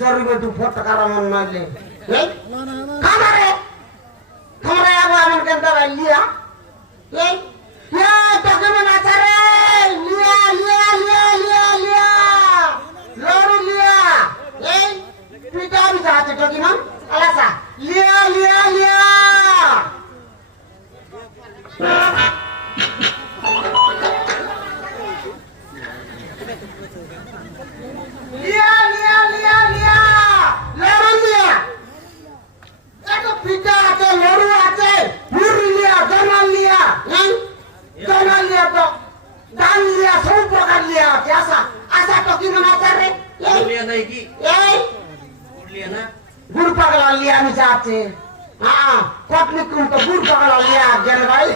জরিবে দু ফটকার মন নাইলে এই খামারে খামারে আবো আমন কেন দাঁড়াই লিয়া এই ইয়া তোকে মনে আছে রে লিয়া লিয়া লিয়া লিয়া লিয়া লড়ু লিয়া এই পিটা বিটা আছে তোকে না আলাসা লিয়া লিয়া লিয়া লিয়া লিয়া লিয়া লিয়া লড়ু লিয়া এতো পিটা আছে লড়ু আছে মুরলি লিয়া জামাল লিয়া এই জামাল লিয়া তো দান লিয়া সব প্রকার লিয়া আছে আশা আশা তো কি মনে আছে রে লিয়া নাই কি এই লিয়া না গুড় পাগলা লিয়া মিশা আছে হ্যাঁ কটনি কুম তো গুড় পাগলা লিয়া গেল ভাই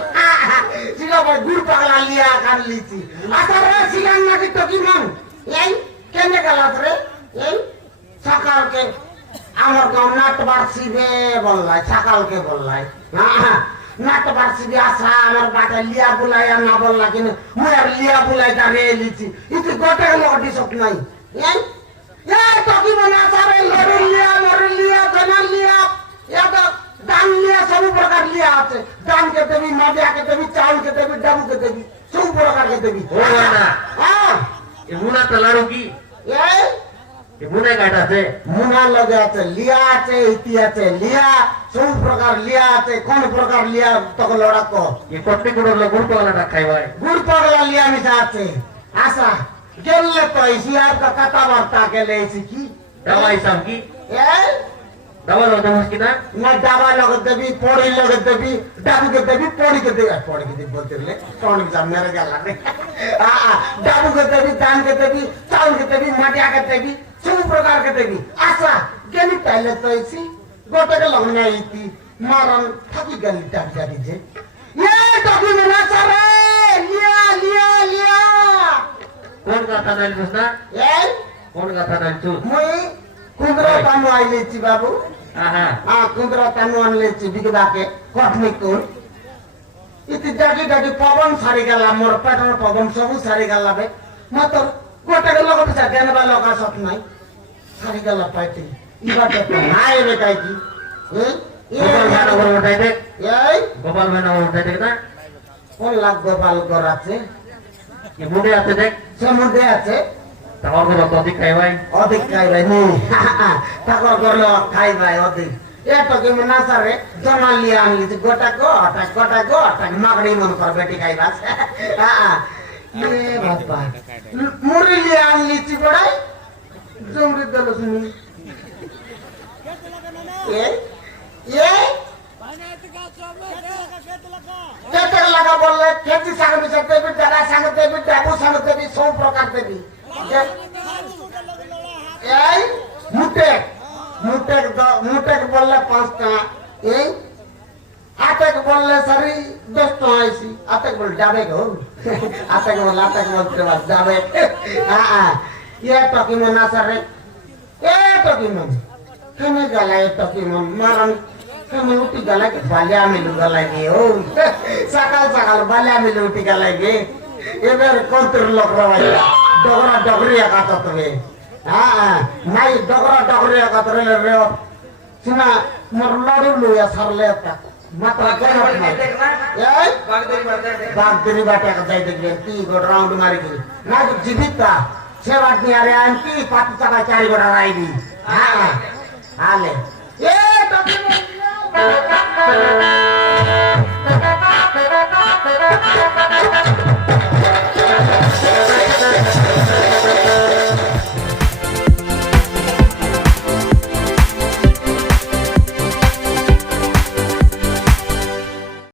সিগা ভাই গুড় পাগলা লিয়া কান লিছি আচ্ছা রে সিগান নাকি তো কি মন এই কেনে গেলাত রে এই সকালকে আমার গাঁও নাটবার্ষি রে বললাই সকালকে বললাই হ্যাঁ নাটবার্ষি আসা আমার বাটা লিয়া বুলাই না বললা কিনে মুই আর লিয়া বুলাই তা রে লিছি ইতি গোটে লোকটি সব নাই এই এই তো কি মনে আছে রে লড়ু লিয়া জানাল লিয়া এটা দান লিয়া সব প্রকার লিয়া আছে দান কে দেবি মাদিয়া কে দেবি চাউল কে দেবি ডাবু কে দেবি সব প্রকার কে দেবি ও না হ্যাঁ এ মুনা তলাড়ু কি এই এ মুনা কাটা আছে মুনা লগে আছে লিয়া আছে ইতি আছে লিয়া সব প্রকার লিয়া আছে কোন প্রকার লিয়া তোকে লড়া কো এ কটনি কোড় গুড় পাগলাটা খাই ভাই গুড় পাগলা লিয়া মিশা আছে আশা গেলে তো ইসি आपका कथा वार्ता के ले इसी की দাওয়া হিসাব কি এই দাওয়া লোক দেবস কি না না ডাবা লগে দেবি পড়ি লগে দেবি ডাবু কে দেবি পড়ি কে দেবি বলতে লে কোন এক্সাम মেরে গেল রে ডাবু কে দেবি দান কে দেবি চাউল কে দেবি মাটিয়া কে দেবি সব প্রকার কে দেবি আশা গেলি पहले तो इसी गोटे के लगने आई थी मारन थकी गली टाट जाती जे ये टकी मना सारे लिया लिया लिया কোন কথা নাইছিস না এই কোন কথা নাইছিস মই কুন্দ্রা তানু আইলেছি বাবু হ্যাঁ কুন্দ্রা তানু আনলেছি বিগদাকে কটনি কোন ইতি ডাকি ডাকি পবন সারি গেলা মোর পেটর পবন সবু সারি গেলা বে মাত্র গোটে লোক পিছা দেনবা লোক সত নাই সারি গেলা পাইতি ইবাতে তো নাই রে কাই কি গোপাল ভাই ওর উঠাই দে এই গোপাল ভাই ওর উঠাই দে না কোন লাগ গোপাল গর আছে এ মুডে আছে দেখ সে মধ্যে আছে তাওয়ার গো তো দেখ খাই ভাই অধিক খাই ভাই নি ঠাকুর করলে খাই ভাই অধিক এটো কি মনে সারে জমা লিয়া আনলি গোটা গোটা মাগড়ি মন কর বেটি খাই বাস এ বাবা মুড়ি লিয়া আনলি বড়াই জমরি দল শুনি এ এ কেতে লাগা বললে কেতি সাগর বিষয় দেবি দাদা সাগর দেবি ডাবু সাগর দেবি সব প্রকার দেবি এই মুটেক বললে 5 টাকা এই আটেক বললে সারি 10 টাকা আইছি আটেক বল যাবে গো আটেক বলতে বাস যাবে ये टकी मन सारे ए टकी मन केने गला ए टकी मन मारन केने उठी गला के बाल्या मिलु गला के ओ सकाल बाल्या मिलु उठी गला के एबर कोंतर लोक रवाया डगरा काटत तबे নাই ডগরা কাতরে রে সিনা মোর লড়ু লইয়া সারলে তা মাত্রা গরম এই বাগদেরি বাটা যাই দেখবে কি গো রাউন্ড মারি কি না জীবিতা সে বাট নি আরে আন কি পাটি চাকা চারি গোড়া রাইবি হালে এ তো